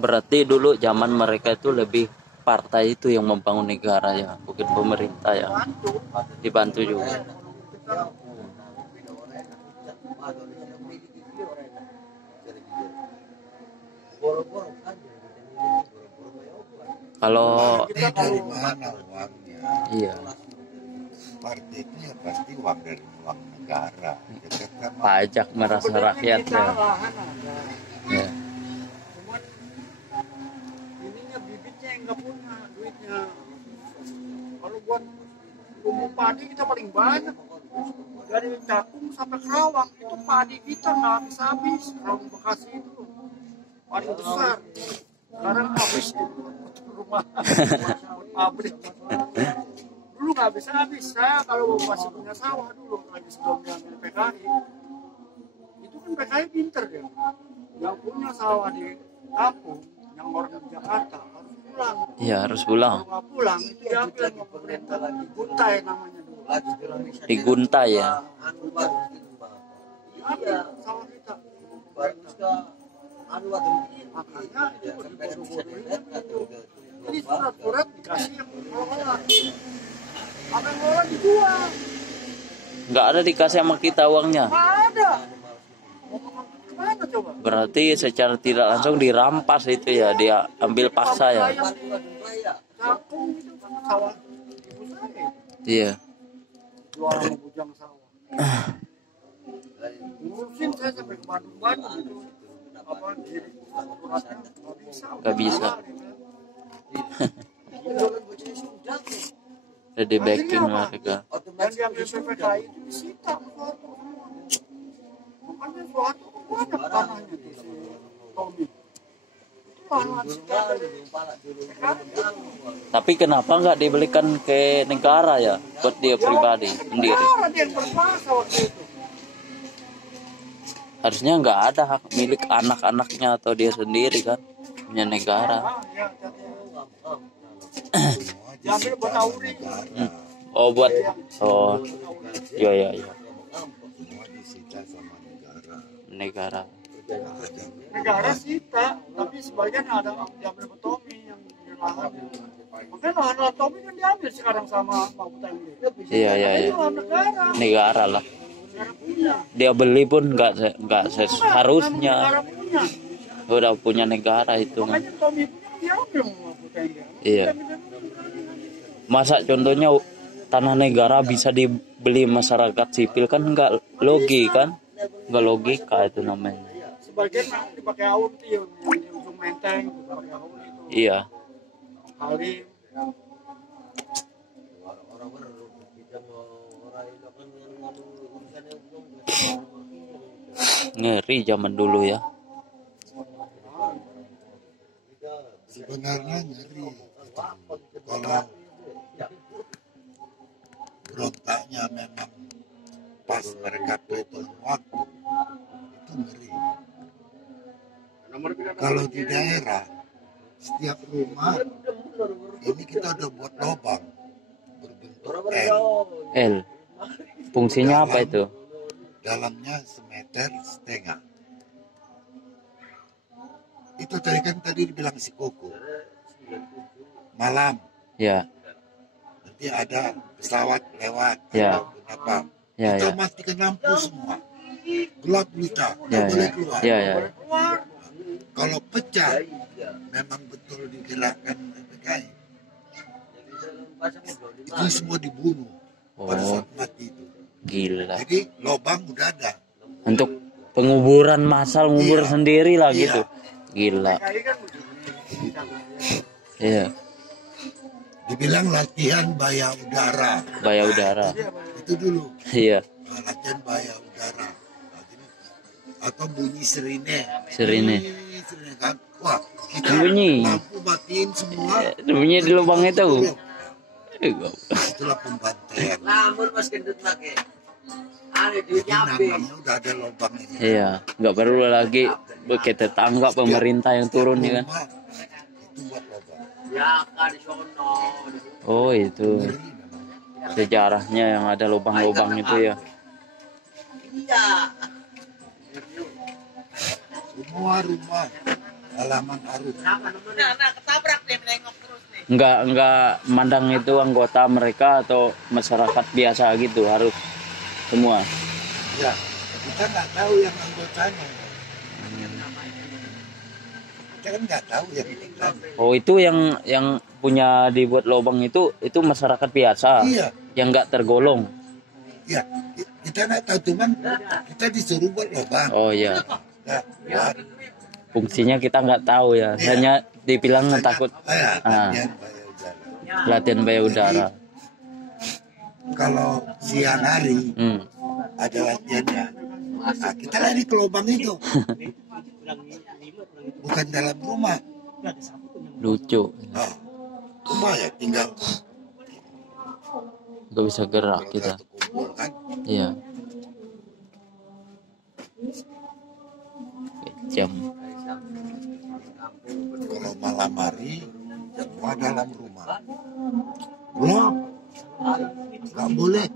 Berarti dulu zaman mereka itu lebih partai itu yang membangun negara ya, bukan pemerintah ya. Dibantu juga. Kalau dari mana uangnya? iya. Partai itu ya pasti uang dari uang negara. Pajak merasa rakyat ya. Ya. Ininya bibitnya yang nggak punya duitnya. Kalau buat umum padi kita paling banyak. Dari Cakung sampai Kerawang itu padi kita nggak habis-habis. Kerawang Bekasi itu paling besar. Sekarang habis rumah pabrik. Dulu nggak habis-habis. Saya kalau masih punya sawah dulu lagi sebelum diambil PKI, itu kan PKI pinter ya. Yang punya sawah di kampung, yang orang di Jakarta harus pulang. Iya, harus pulang. Kalau nggak pulang itu diambil sama pemerintah lagi. Guntai namanya dulu. Diguntai ya. Iya, sawah kita. Makanya itu dibodoh-bodohin gitu. Jadi surat-surat dikasih yang mengelola. Apa yang mengelola dijual. Nggak ada dikasih sama kita uangnya. Nggak ada. Kemana coba? Berarti secara tidak langsung dirampas itu ya, dia ambil paksa ya. Cakung itu kan sawah ibu saya. Iya. Jual sama bujang sawah. Ngurusin saya sampai ke Bandung-Bandung gitu. Apa diri suratnya nggak bisa. Nggak bisa. Jadi backing mereka. Dan diambil PPKI itu disita suatu semua. Makanya suatu banyak tanahnya tuh si Tommy. Itu lahan sita dari Tapi kenapa nggak dibelikan ke negara ya, buat dia pribadi sendiri? negara dia yang berkuasa waktu itu. Harusnya nggak ada hak milik anak-anaknya atau dia sendiri kan, punya negara. Diambil buat auri. Oh buat, oh iya iya iya. Semua disita sama negara. Negara. Negara sita, tapi sebagian ada yang diambil buat Tommy yang di lahan. Makanya lahan Tommy kan diambil sekarang sama Pak Butangli. Iya iya iya. Itu lahan negara. Negara lah. Negara punya. Dia beli pun nggak seharusnya. Negara punya. Udah punya negara itu kan. Makanya Tommy punya diambil sama Pak Butangli. Iya. Masa contohnya tanah negara bisa dibeli masyarakat sipil kan nggak logis kan? Nggak logika itu namanya. Sebagian memang dipakai aur tuh yang di ujung Menteng dipakai aur itu. Iya. Halim. Ngeri zaman dulu ya. Sebenarnya ngeri. Kalau berontaknya memang pas mereka hitung waktu, itu ngeri. Kalau di daerah, setiap rumah ini kita udah buat lubang berbentuk L. L. Fungsinya apa itu? Dalamnya 1,5 meter. Itu tadi dibilang si Koko. Malam. Ya. Nanti ada pesawat lewat. Ya. Apa? Ya Kita ya. matikan lampu semua. Gelap gulita. Ya Nggak boleh ya. keluar. Ya ya. Kalau pecah, memang betul digerakkan PPKI. Itu semua dibunuh pada Oh saat mati itu. gila. Jadi lubang udah ada. Untuk penguburan massal, ngubur Iya. sendiri lah Iya. gitu. Gila. PKI kan begini. Iya. Dibilang latihan baya udara. Baya udara. Itu dulu. Iya. Latihan baya udara. Atau bunyi sirine. Sirine. Sirine kan. Wah, kita Bunyi. lampu matiin semua. Bunyi di lubang itu. Itulah pembantaian. Namun mas gendut pakai. Ada Jadi duitnya namanya udah ada lubang ini. Iya. Nggak perlu lagi ke tetangga pemerintah yang turun ya kan. Rumah, itu buat lubang. Ya kan di sono. Oh itu Ngeri namanya. sejarahnya yang ada lubang-lubang itu ya. Iya. Semua rumah halaman harus. Nah, ketabrak nih menengok terus nih. Enggak mandang itu anggota mereka atau masyarakat biasa gitu, harus semua. Ya, kita nggak tahu yang anggotanya. Kita kan nggak tahu yang anggotanya. Oh itu yang punya dibuat lubang itu masyarakat biasa Iya, yang nggak tergolong. ya. Kita nggak tahu, cuman kita disuruh buat lubang. Oh ya, Nah, buat fungsinya kita nggak tahu ya, Iya. hanya dibilang takut ya, Ah. latihan bayar udara. latihan bayar udara. Kalau siang hari ada latihannya, nah, kita lari ke lubang itu, bukan dalam rumah. Lucu, Nah, rumah ya tinggal nggak bisa gerak kalau kita. satu kumpul kan. Iya. Jam. Kalau malam hari semua dalam rumah. Belum, nggak boleh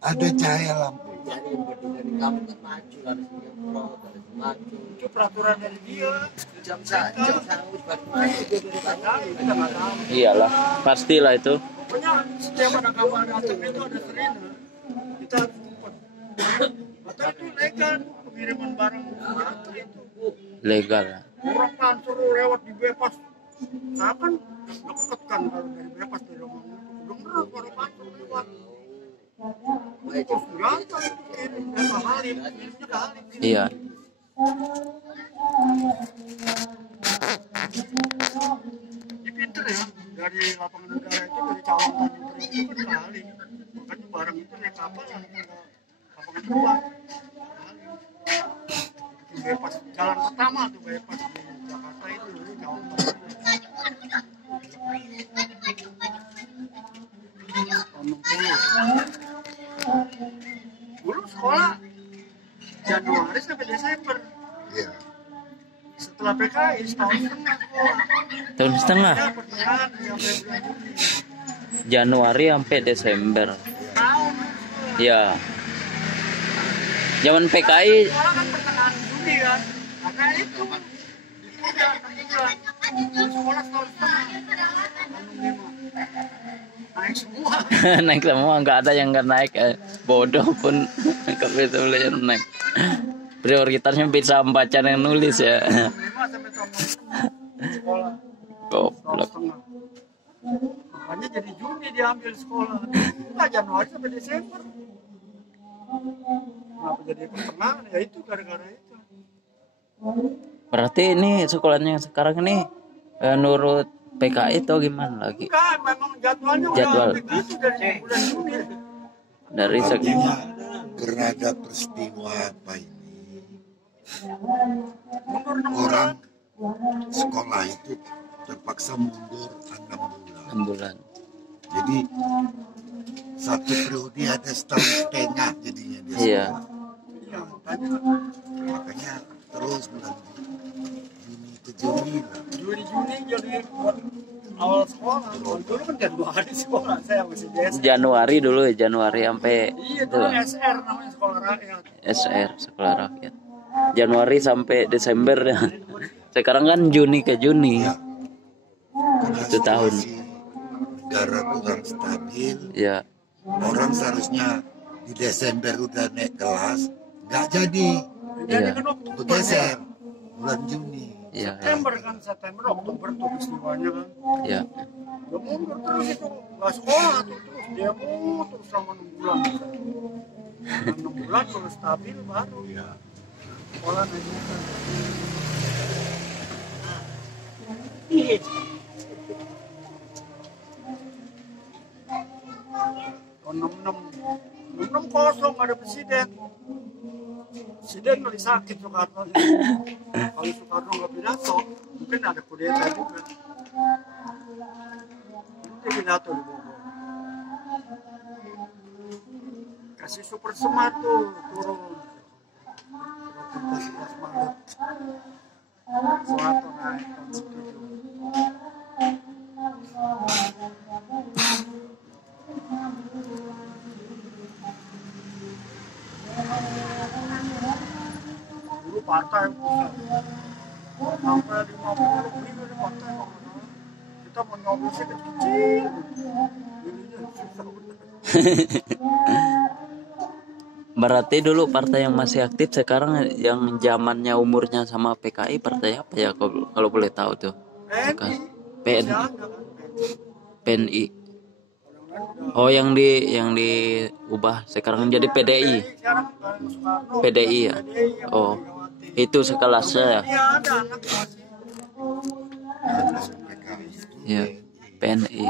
ada cahaya lampu. Jadi dari kamu kan maju harus nyemprot, harus maju. Itu peraturan dari dia. Jam sahur baru maju Kita nggak tahu. Iyalah, pastilah itu. Pokoknya setiap ada kabar datang itu ada sirine. Kita harus ngumpet. Atau itu legal pengiriman barang senjata itu. Legal. Orang kan suruh lewat di bebas. Saya kan deket kan kalau dari bebas dari rumah itu. Dengar orang masuk lewat. Itu senjata itu kirim dari Halim. Kirimnya ke Halim. Iya. Ini pinter ya. Dari lapangan udara itu dari Cawang Tanjung Priok itu kan ke Halim. Makanya barang itu naik kapal langsung ke lapangan terbang. Halim. Bikin bebas. Jalan pertama tuh bebas di Jakarta itu dari Cawang Tanjung Priok. Tahun 60. Dulu sekolah Januari sampai Desember. Iya. Setelah PKI setahun setengah sekolah. Tahun setengah. Ya pertengahan sampai bulan Juni. Januari sampai Desember. Tahun. Ya. Zaman PKI Sekolah kan pertengahan Juni kan. Maka itu udah 6 bulan. Jadi sekolah setahun setengah. Tahun 65. Naik semua. naik semua, nggak ada yang nggak naik. Bodoh pun nggak bisa belajar naik. Prioritasnya bisa membaca dan nulis ya. 65 sampai tahun 60. Sekolah. Tahun Goblok. setengah. Makanya jadi Juni diambil sekolah. Enggak, Januari sampai Desember. Kenapa jadi pertengahan? Ya itu gara-gara itu. Berarti ini sekolahnya sekarang ini nurut PKI atau gimana lagi? Enggak, memang jadwalnya Jadwal. udah begitu dari bulan Juni. Dari Artinya karena ada peristiwa apa ini, Mundur 6 bulan. orang sekolah itu terpaksa mundur 6 bulan. 6 bulan. Jadi satu periode ada setahun setengah jadinya dia Iya. sekolah. Iya, makanya Makanya terus bulan Juni ke Juni lah. Juni jadi buat awal sekolah. Kalau dulu kan Januari sekolah, saya masih di SR. Januari dulu ya, Januari sampai Iya, dulu SR namanya sekolah rakyat. SR, sekolah rakyat. Januari sampai Desember ya. Sekarang kan Juni ke Juni. Ya. Karena Satu tahun. situasi negara kurang stabil, Ya. orang seharusnya di Desember udah naik kelas, nggak jadi, Jadi Iya. kan Oktober. bergeser bulan Juni. Iya. September kan, September, Oktober tuh peristiwanya kan. Ya. Udah mundur terus itu, nggak sekolah tuh terus dia mau terus selama 6 bulan. 6 bulan kalau stabil baru Ya. sekolah naiknya. Tahun 66 kosong ada presiden. Presiden kali sakit Soekarno. Kalau Soekarno nggak pidato, mungkin ada kudeta juga. Dia pidato di Bogor. Kasih super smart tuh turun. 11 Maret. Soeharto naik tahun 7. partai sampai 50.000 di partai kalau nggak salah. Kita mau nyoblosnya kecil-kecil. Jadinya susah bener. Berarti dulu partai yang masih aktif sekarang yang zamannya umurnya sama PKI partai apa ya kalau boleh tahu tuh? PNI PN, masih ada kan PNI. orang lain udah Oh yang diubah sekarang jadi PDI. sekarang kan Soekarno PDI ya? PDI yang Oh Megawati. itu sekelasnya ya? Iya ada anak masih PKI itu Iya PNI.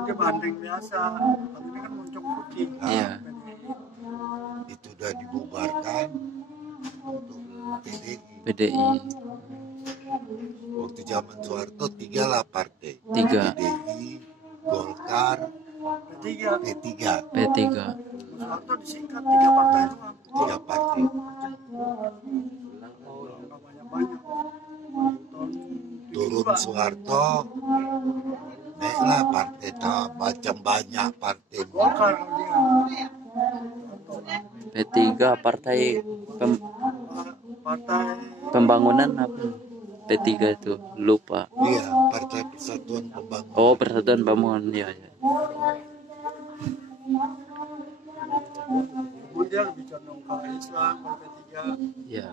dia bandeng biasa tapi ini kan moncong putih Iya. itu udah dibubarkan untuk PDI. PDI Waktu zaman Soeharto 3 lah partai. 3 PDI, Golkar, ketiga P3, P3. Soeharto disingkat 3 partai doang 3 partai. nggak banyak-banyak tahun Turun 72. Soeharto, naiklah partai macam banyak partai. Golkar kalau dia P3 partai partai pembangunan apa? P3 itu lupa. Iya, Partai Persatuan Pembangunan. Oh Persatuan Pembangunan ya, ya. dia lebih condong ke Islam kalau P3 Iya.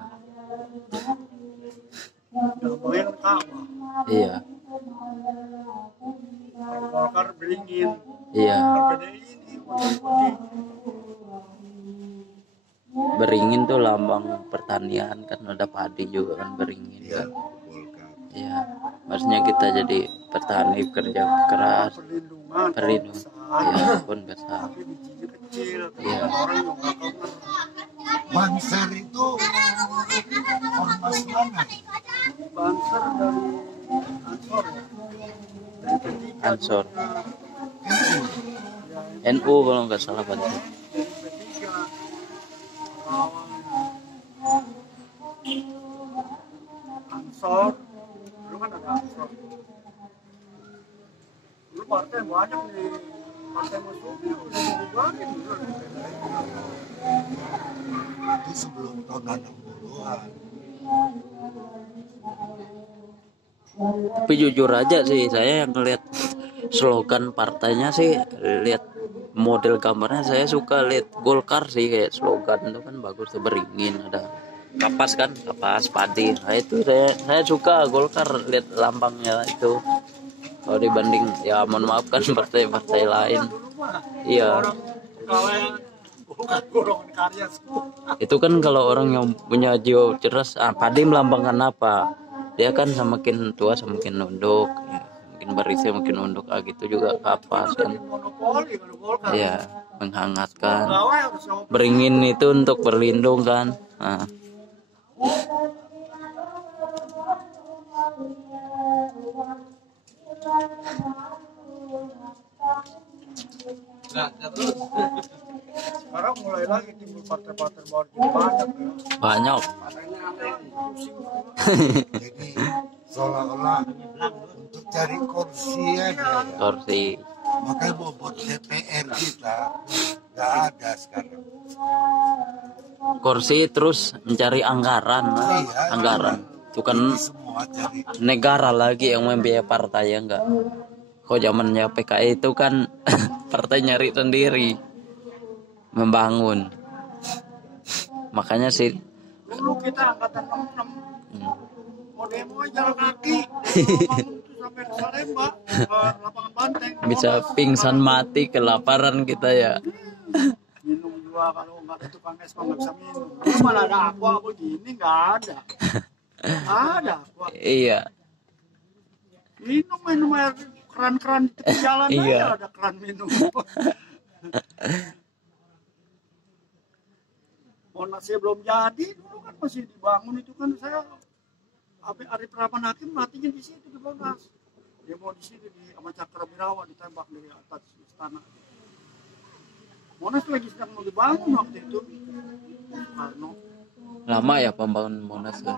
gampangnya kan Ka'bah. Iya. Kalau Golkar beringin, Iya. kalau PDI ini moncong putih. Beringin tuh lambang pertanian kan ada padi juga kan beringin Iya, kan. Golkar. Iya. Maksudnya kita jadi petani kerja keras, Perlindungan perlindungan. besar, Iya, pun besar. tapi bijinya kecil, Iya. orang yang nggak keker. Banser itu ormas mana? Banser dari Ansor ya, dari P3 Ansor. NU. ya, NU kalau nggak salah Banser. dari P3 awalnya Ansor, dulu kan ada Ansor. Dulu partai banyak nih, partai musuhnya udah dibubarin dulu. Itu sebelum tahun 60-an. Tapi jujur aja sih saya yang ngeliat slogan partainya sih, lihat model gambarnya saya suka lihat Golkar sih, kayak slogan itu kan bagus tuh, beringin ada kapas kan, kapas padi. Nah itu saya suka Golkar lihat lambangnya itu. Kalau dibanding ya mohon maaf kan partai-partai lain. Dulu mah Iya. orang pegawai bukan golongan karya semua. Itu kan kalau orang yang punya jiwa cerdas, padi melambangkan apa? Dia kan semakin tua semakin nunduk, ya. Semakin berisi semakin nunduk, gitu juga kapas Udah kan. di monopoli kalau Golkar. Iya, menghangatkan. Pegawai harus jawab. Beringin itu untuk berlindung kan. Nah, Sekarang mulai lagi timbul partai-partai baru jadi banyak ya. banyak. Partainya aneh, pusing. Jadi seolah-olah untuk cari kursi aja. Kursi. Makanya bobot DPR kita nggak ada sekarang. Kursi terus mencari anggaran. Anggaran. Itu kan Ini semua cari negara lagi yang membiayai partai ya enggak. Kok zamannya PKI itu kan partai nyari sendiri membangun. Makanya sih Dulu kita angkatan 66 mau demo jalan kaki bangun tuh sampai ke Salemba ke lapangan Banteng. bisa pingsan mati kelaparan kita ya. Minum juga kalau nggak ada tukang es mah nggak bisa minum. Dulu malah ada aqua begini nggak ada. Ada aqua. Iya. Minum air keran-keran di tepi jalan Iya. aja ada keran minum. Monasnya belum jadi, dulu kan masih dibangun itu kan saya Arif Rahman Hakim matinya di situ di Monas. Dia mau di situ di sama Cakrawirawa ditembak dari atas istana. Monas lagi sedang mau dibangun waktu itu. Soekarno. Lama ya pembangunan Monas ya.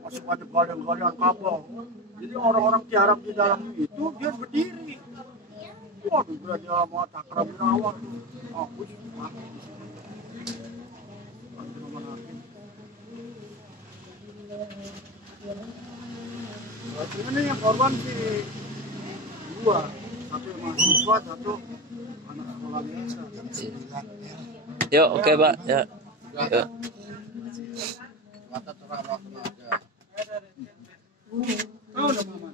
Masih banyak galian-galian kabel. Jadi orang-orang tiarap di dalam itu dia berdiri. Waduh, dia sama Cakrawirawa. Oh, mati di situ. Cuman ini yang korban sih dua, satu mahasiswa, satu anak sekolah biasa. Jam 9 ya. Yuk, oke Pak. Ya. Yuk. Mata terang waktu aja. Tahu dong mama.